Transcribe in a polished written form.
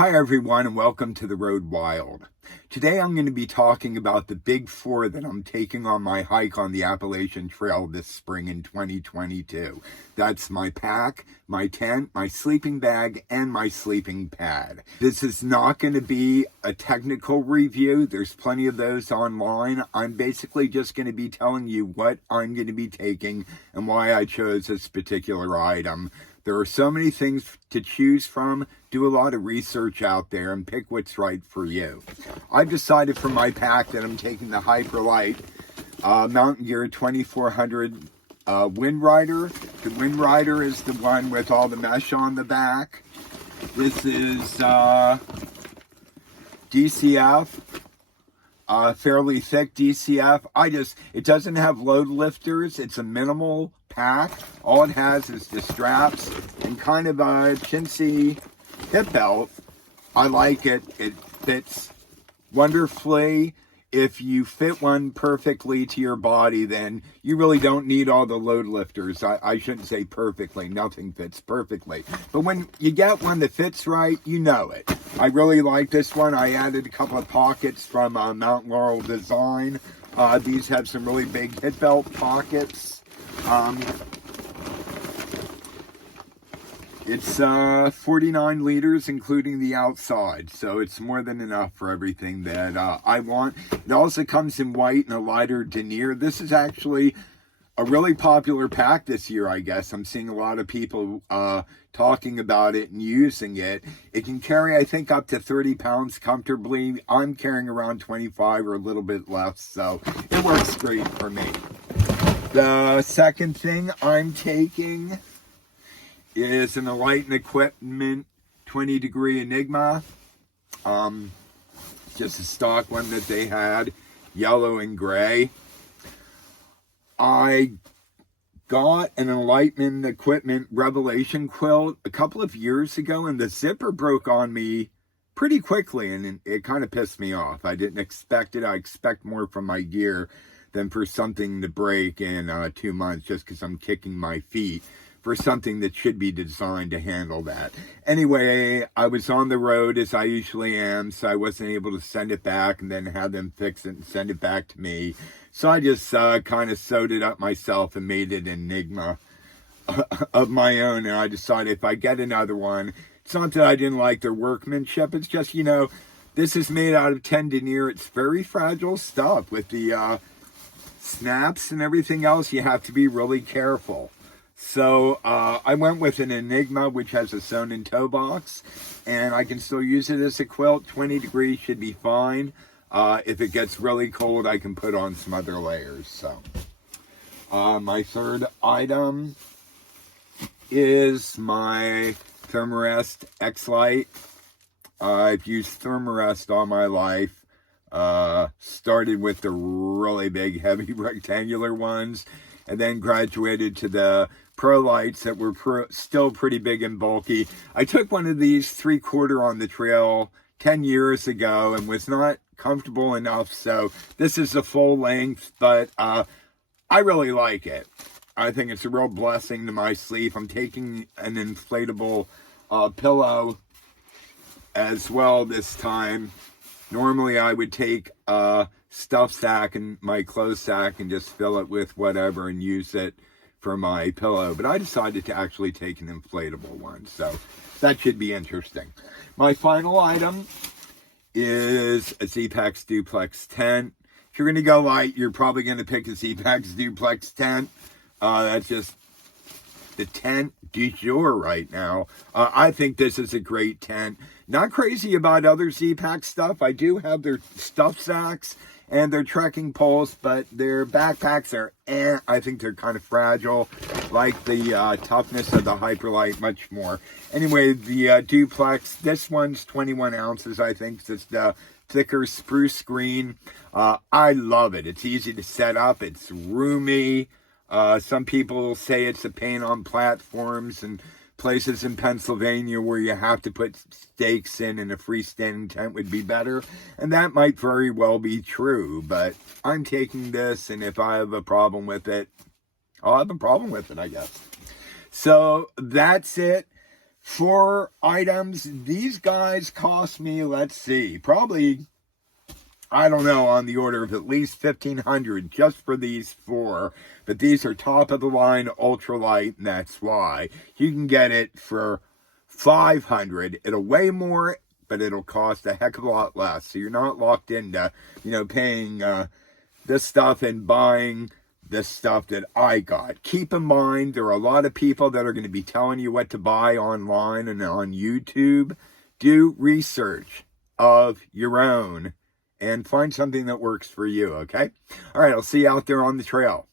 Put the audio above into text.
Hi everyone and welcome to The Road Wild. Today I'm going to be talking about the big four that I'm taking on my hike on the Appalachian Trail this spring in 2022. That's my pack, my tent, my sleeping bag, and my sleeping pad. This is not going to be a technical review. There's plenty of those online. I'm basically just going to be telling you what I'm going to be taking and why I chose this particular item. There are so many things to choose from. Do a lot of research out there and pick what's right for you. I've decided for my pack that I'm taking the Hyperlight Mountain Gear 2400 Wind Rider. The Wind Rider is the one with all the mesh on the back. This is DCF. Fairly thick DCF. It doesn't have load lifters. It's a minimal pack. All it has is the straps and kind of a chintzy hip belt. I like it. It fits wonderfully. If you fit one perfectly to your body, then you really don't need all the load lifters. I shouldn't say perfectly. Nothing fits perfectly. But when you get one that fits right, you know it. I really like this one. I added a couple of pockets from Mount Laurel Design. These have some really big hip belt pockets. It's 49 liters, including the outside, so it's more than enough for everything that I want. It also comes in white and a lighter denier. This is actually a really popular pack this year, I guess. I'm seeing a lot of people talking about it and using it. It can carry, I think, up to 30 pounds comfortably. I'm carrying around 25 or a little bit less, so it works great for me. The second thing I'm taking is an Enlighten Equipment 20 degree Enigma. Just a stock one that they had, yellow and gray. I got an Enlighten Equipment Revelation quilt a couple of years ago, and the zipper broke on me pretty quickly, and it kind of pissed me off. I didn't expect it. I expect more from my gear than for something to break in 2 months just because I'm kicking my feet for something that should be designed to handle that. Anyway, I was on the road as I usually am, so I wasn't able to send it back and then have them fix it and send it back to me. So I just kind of sewed it up myself and made it an Enigma of my own. And I decided if I get another one, it's not that I didn't like their workmanship. It's just, this is made out of 10 denier. It's very fragile stuff. With the snaps and everything else, you have to be really careful. So I went with an Enigma, which has a sewn-in toe box, and I can still use it as a quilt. 20 degrees should be fine. If it gets really cold, I can put on some other layers. So my third item is my Thermarest X-Lite. I've used Thermarest all my life. Started with the really big, heavy rectangular ones, and then graduated to the Pro Lights that were still pretty big and bulky. I took one of these 3/4 on the trail 10 years ago and was not comfortable enough, so this is a full length, but I really like it. I think it's a real blessing to my sleep. I'm taking an inflatable pillow as well this time. Normally I would take a stuff sack and my clothes sack and just fill it with whatever and use it for my pillow. But I decided to actually take an inflatable one. So that should be interesting. My final item is a Z-Pax Duplex tent. If you're going to go light, you're probably going to pick a Z-Pax Duplex tent. That's just the tent du jour right now. I think this is a great tent. Not crazy about other Z-Pack stuff. I do have their stuff sacks and their trekking poles, but their backpacks are I think they're kind of fragile. Like the toughness of the Hyperlight much more. Anyway, the Duplex, this one's 21 ounces, I think. It's the thicker spruce green. I love it. It's easy to set up. It's roomy. Some people say it's a pain on platforms and places in Pennsylvania where you have to put stakes in and a freestanding tent would be better. And that might very well be true, but I'm taking this, and if I have a problem with it, I'll have a problem with it, I guess. So that's it 4 items. These guys cost me, let's see, probably, I don't know, on the order of at least $1,500 just for these 4. But these are top of the line ultralight, and that's why. You can get it for $500. It'll weigh more, but it'll cost a heck of a lot less. So you're not locked into, paying this stuff and buying this stuff that I got. Keep in mind, there are a lot of people that are going to be telling you what to buy online and on YouTube. Do research of your own and find something that works for you, okay? All right, I'll see you out there on the trail.